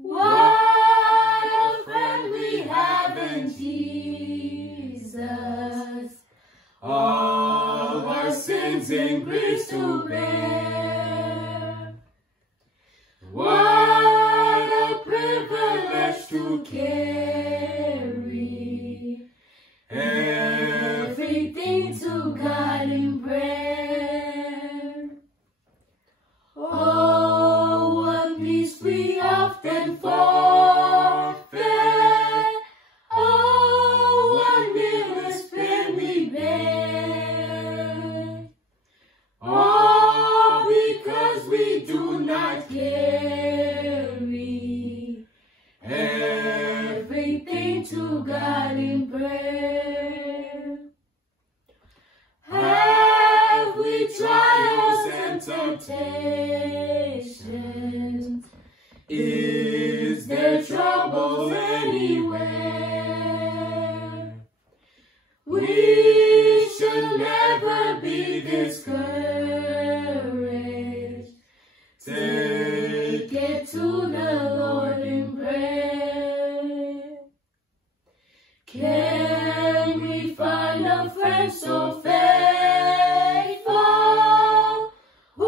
What a friend we have in Jesus, all our sins and griefs to bear. What a privilege to carry everything to God in prayer. Oh, what peace we often forfeit. Oh, what needless pain we bear. All because we do not carry everything to God in prayer. Have we trials and temptations? Is there trouble anywhere? We should never be discouraged. Take it to the Lord in prayer. Can we find a friend so faithful, who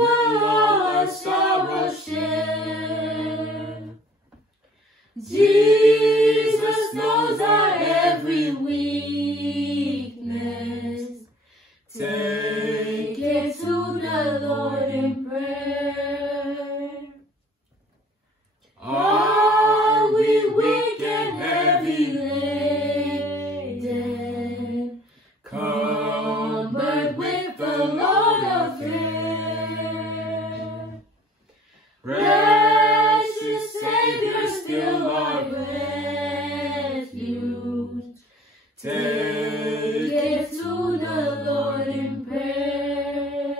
will all our sorrow share? Jesus knows our every weakness. Take it to the Lord in prayer. Are we weak and heavy-laden, cumbered with the load of care? Precious Savior, still our refuge. Take it to the Lord in prayer.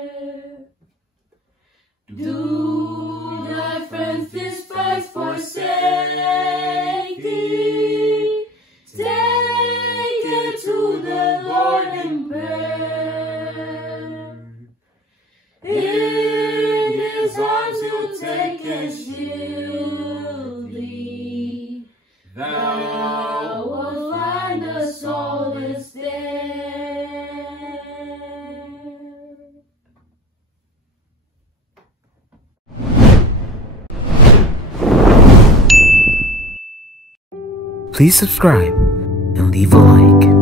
Do thy friends despise, forsake thee? Take it to the Lord in prayer. In his arms he'll take and shield thee. Thou wilt find a solace there. Please subscribe and leave a like.